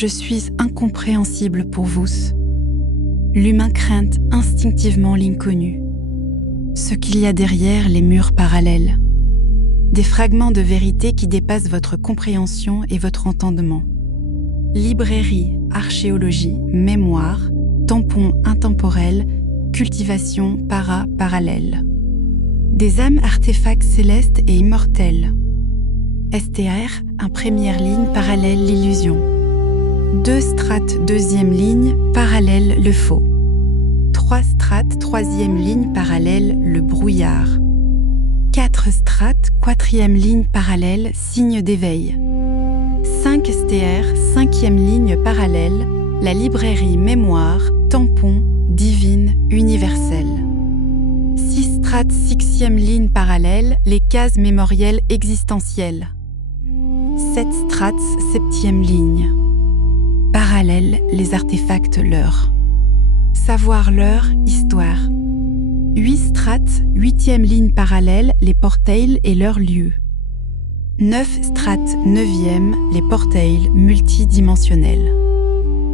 Je suis incompréhensible pour vous. L'humain craint instinctivement l'inconnu. Ce qu'il y a derrière les murs parallèles. Des fragments de vérité qui dépassent votre compréhension et votre entendement. Librairie, archéologie, mémoire, tampon intemporel, cultivation para-parallèle. Des âmes artefacts célestes et immortels. STR, un première ligne parallèle l'illusion. 2 strates deuxième ligne parallèle le faux. 3 strates troisième ligne parallèle le brouillard. 4 strates quatrième ligne parallèle signe d'éveil. 5 STR cinquième ligne parallèle la librairie mémoire tampon divine universelle. 6 strates sixième ligne parallèle les cases mémorielles existentielles. 7 strates septième ligne parallèle les artefacts leur. Savoir leur histoire. 8 strates huitième ligne parallèle les portails et leurs lieux. 9 strates neuvième les portails multidimensionnels.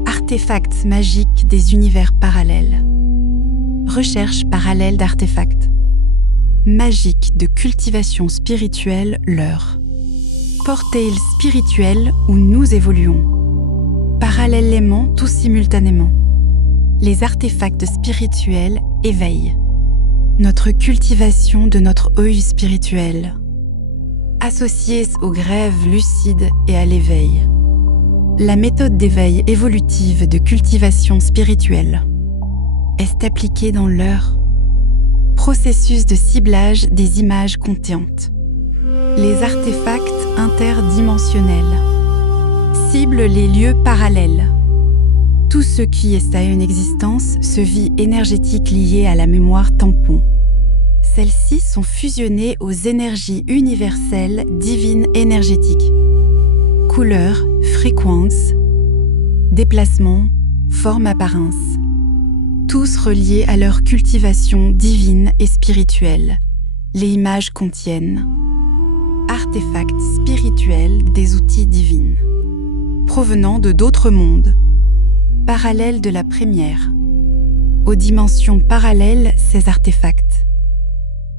Artefacts magiques des univers parallèles. Recherche parallèle d'artefacts. Magique de cultivation spirituelle leur. Portail spirituel où nous évoluons. Parallèlement, tous simultanément. Les artefacts spirituels éveillent. Notre cultivation de notre œil spirituel. Associés aux grèves lucides et à l'éveil. La méthode d'éveil évolutive de cultivation spirituelle est appliquée dans leur processus de ciblage des images conscientes. Les artefacts interdimensionnels ciblent les lieux parallèles. Tout ce qui est à une existence se vit énergétique liée à la mémoire tampon. Celles-ci sont fusionnées aux énergies universelles divines énergétiques. Couleur, fréquence, déplacement, forme, apparence. Tous reliés à leur cultivation divine et spirituelle. Les images contiennent artefacts spirituels des outils divins, provenant de d'autres mondes, parallèles de la première, aux dimensions parallèles ces artefacts.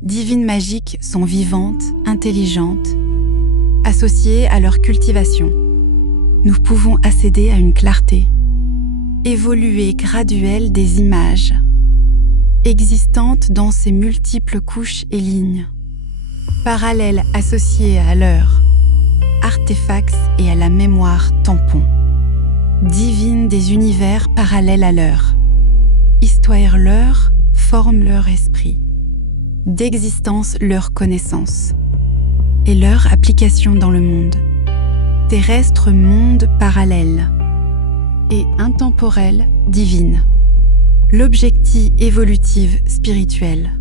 Divines magiques sont vivantes, intelligentes, associées à leur cultivation. Nous pouvons accéder à une clarté, évoluée graduelle des images, existantes dans ces multiples couches et lignes, parallèles associées à leur artefacts et à la mémoire tampon, divine des univers parallèles à leur, histoire leur, forme leur esprit, d'existence leur connaissance, et leur application dans le monde, terrestre monde parallèle, et intemporel divine, l'objectif évolutif spirituel.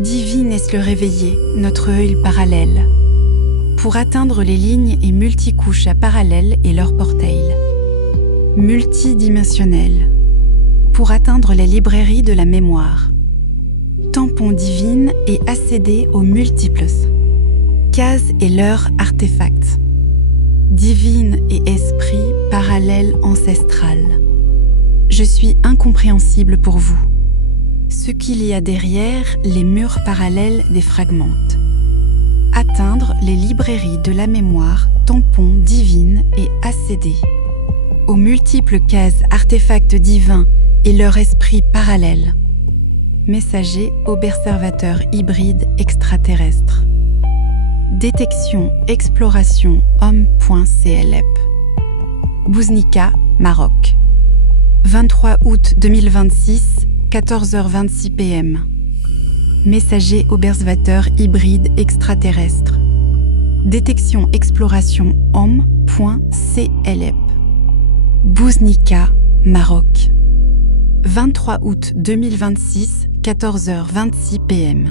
Divine est-ce le réveiller, notre œil parallèle, pour atteindre les lignes et multicouches à parallèle et leurs portails. Multidimensionnel, pour atteindre les librairies de la mémoire. Tampon divine et accéder aux multiples cases et leurs artefacts. Divine et esprit parallèle ancestral. Je suis incompréhensible pour vous. Ce qu'il y a derrière les murs parallèles des fragments. Atteindre les librairies de la mémoire, tampon divine et accéder aux multiples cases artefacts divins et leur esprit parallèle. Messager observateur hybride extraterrestre. Détection exploration homme.clep. Bouznika, Maroc. 23 août 2026, 14h26 p.m. Messager observateur hybride extraterrestre. Détection exploration homme.clep. Bouznika, Maroc. 23 août 2026, 14h26 p.m.